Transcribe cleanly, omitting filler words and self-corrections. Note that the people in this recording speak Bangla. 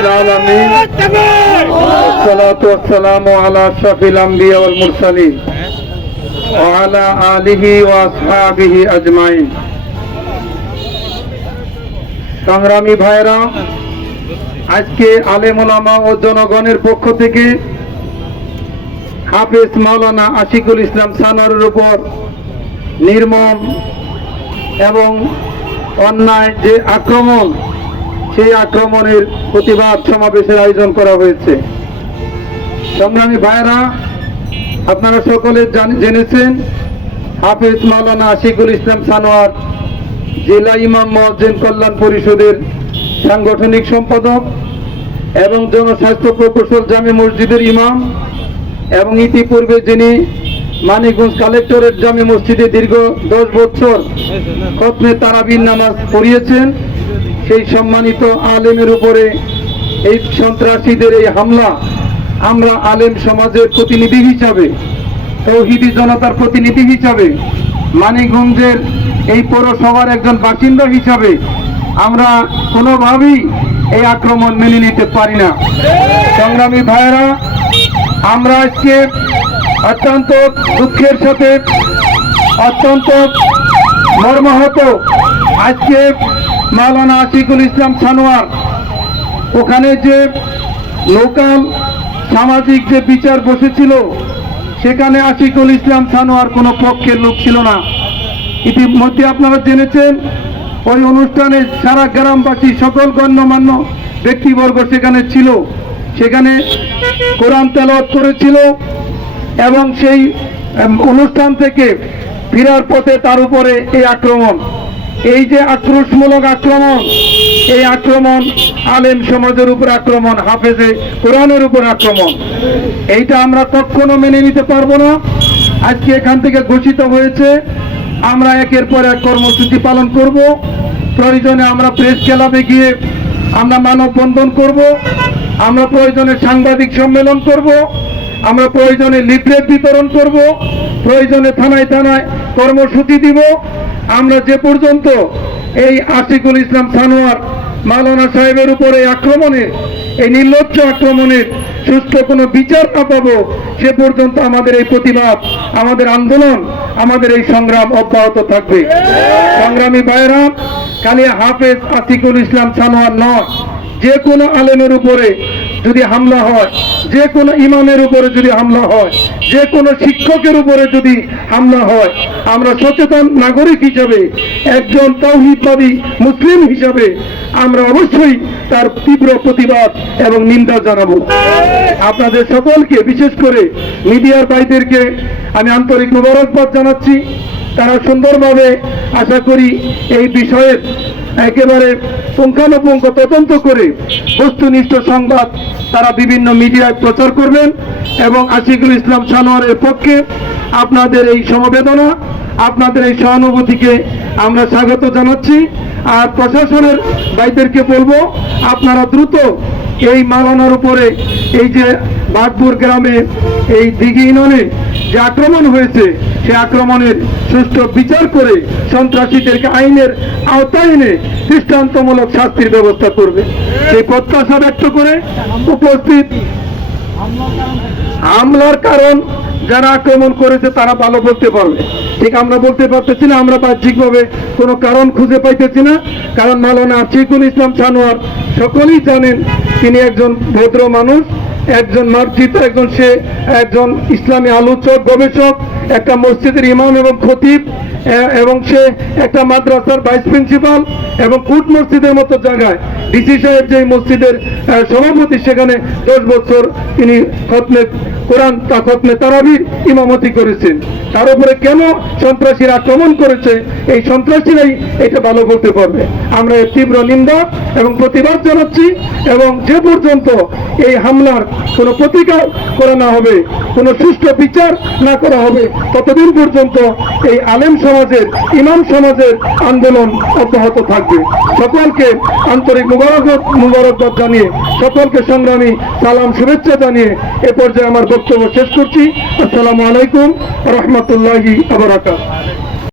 العالمين والصلاة والسلام على أشرف الأنبياء والمرسلين وعلى آله وأصحابه أجمعين। সংগ্রামী ভাইরা, আজকে আলেম ওলামা ও জনগণের পক্ষ থেকে হাফেজ মাওলানা আশিকুল ইসলাম সানোয়ারের উপর নির্মম এবং অন্যায় যে আক্রমণ, সেই আক্রমণের প্রতিবাদ সমাবেশের আয়োজন করা হয়েছে। সংগ্রামী ভাইরা, আপনারা সকলে জেনেছেন হাফেজ মাওলানা আশিকুল ইসলাম সানোয়ার জেলা ইমাম মুয়াজ্জিন কল্যাণ পরিষদের সাংগঠনিক সম্পাদক এবং জনস্বাস্থ্য প্রকৌশল জামে মসজিদের ইমাম এবং ইতিপূর্বে যিনি মানিকগঞ্জ কালেক্টরেট জামে মসজিদে দীর্ঘ 10 বছর খতমে তারাবির নামাজ পড়িয়েছেন, সেই সম্মানিত আলেমের উপরে এই সন্ত্রাসীদের এই হামলা আমরা আলেম সমাজের প্রতিনিধি হিসাবে, তৌহিদি জনতার প্রতিনিধি হিসাবে, মানিকগঞ্জের এই পৌরসভার একজন বাসিন্দা হিসাবে আমরা কোনোভাবেই এই আক্রমণ মেনে নিতে পারি না। সংগ্রামী ভাইয়েরা, আমরা আজকে অত্যন্ত দুঃখের সাথে, অত্যন্ত মর্মাহত, আজকে মাওলানা আশিকুল ইসলাম সানোয়ার ওখানে যে লোকাল সামাজিক যে বিচার বসেছিল, সেখানে আশিকুল ইসলাম সানোয়ার কোনো পক্ষের লোক ছিল না। ইতিমধ্যে আপনারা জেনেছেন ওই অনুষ্ঠানে সারা গ্রামবাসী সকল গণ্যমান্য ব্যক্তিবর্গ সেখানে ছিল, সেখানে কোরআন তেলাওয়াত করেছিল এবং সেই অনুষ্ঠান থেকে ফেরার পথে তার উপরে এই আক্রমণ, এই যে আক্রোশমূলক আক্রমণ, এই আক্রমণ আলেম সমাজের উপর আক্রমণ, হাফেজে কোরআনের উপর আক্রমণ, এইটা আমরা কখনো মেনে নিতে পারবো না। আজকে এখান থেকে ঘোষিত হয়েছে আমরা একের পর এক কর্মসূচি পালন করব। প্রয়োজনে আমরা প্রেস ক্লাবে গিয়ে আমরা মানববন্ধন করব, আমরা প্রয়োজনে সাংবাদিক সম্মেলন করব, আমরা প্রয়োজনে লিফলেট বিতরণ করব, প্রয়োজনে থানায় থানায় কর্মসূচি দিব। আমরা যে পর্যন্ত এই আশিকুল ইসলাম সানোয়ার মাওলানা সাহেবের উপরে আক্রমণে, এই নির্লজ্জ আক্রমণের সুষ্ঠু কোনো বিচার না পাবো, সে পর্যন্ত আমাদের এই প্রতিবাদ, আমাদের আন্দোলন, আমাদের এই সংগ্রাম অব্যাহত থাকবে। সংগ্রামী ভাইয়েরা, খালি হাফেজ আশিকুল ইসলাম সানোয়ার নয়, যে কোনো আলেমের উপরে যদি হামলা হয়, যে কোনো ইমামের উপরে যদি হামলা হয়, যে কোনো শিক্ষকের উপরে যদি হামলা হয়, আমরা সচেতন নাগরিক হিসাবে, একজন তাওহীদবাদী মুসলিম হিসাবে আমরা অবশ্যই তার তীব্র প্রতিবাদ এবং নিন্দা জানাবো। আপনাদের সকলকে, বিশেষ করে মিডিয়ার ভাইদেরকে আমি আন্তরিক মোবারকবাদ জানাচ্ছি। তারা সুন্দরভাবে, আশা করি এই বিষয়ের একেবারে পুঙ্খানুপুঙ্খ তদন্ত করে বস্তুনিষ্ঠ সংবাদ তারা বিভিন্ন মিডিয়ায় প্রচার করবেন এবং আশিকুল ইসলাম সানোয়ারের পক্ষে আপনাদের এই সমবেদনা, আপনাদের এই সহানুভূতিকে আমরা স্বাগত জানাচ্ছি। আর প্রশাসনের ভাইদেরকে বলবো, আপনারা দ্রুত এই মাওলানার উপরে, এই যে বাগপুর গ্রামে এই দিঘি ইউনিয়নে যে আক্রমণ হয়েছে, সে আক্রমণের সুষ্ঠু বিচার করে সন্ত্রাসীদেরকে আইনের আওতায় এনে দৃষ্টান্তমূলক শাস্তির ব্যবস্থা করবে, সেই প্রত্যাশা ব্যক্ত করে উপস্থিত হামলার কারণ যারা আক্রমণ করেছে তারা ভালো বলতে পারবে, ঠিক আমরা বলতে পারতেছি না, আমরা বাহ্যিকভাবে কোনো কারণ খুঁজে পাইতেছি না। কারণ মাওলানা আশিকুল ইসলাম সানোয়ার সকলেই জানেন তিনি একজন ভদ্র মানুষ, একজন মার্জিত, একজন ইসলামী আলোচক, গবেষক, একটা মসজিদের ইমাম এবং খতিব, এবং সে একটা মাদ্রাসার ভাইস প্রিন্সিপাল এবং কুট মসজিদের মতো জায়গায় ডিসি সাহেব যে মসজিদের সভাপতি, সেখানে 10 বছর তিনি খতমে কোরআন, খতমে তারাবির ইমামতি করেছেন। তার উপরে কেন সন্ত্রাসীরা আক্রমণ করেছে, এই সন্ত্রাসীরাই এটা ভালো বলতে পারবে। আমরা এর তীব্র নিন্দা এবং প্রতিবাদ জানাচ্ছি এবং যে পর্যন্ত এই হামলার কোনো প্রতিকার করা না হবে, কোনো সুষ্ঠু বিচার না করা হবে, ততদিন পর্যন্ত এই আলেম সমাজের, ইমাম সমাজের আন্দোলন অব্যাহত থাকবে। সকলকে আন্তরিক মুবারকবাদ জানিয়ে, সকলকে সংগ্রামী সালাম, শুভেচ্ছা জানিয়ে এ পর্যায়ে আমার বক্তব্য শেষ করছি। আসসালামু আলাইকুম ওয়া রাহমাতুল্লাহি ওয়া বারাকাতুহু।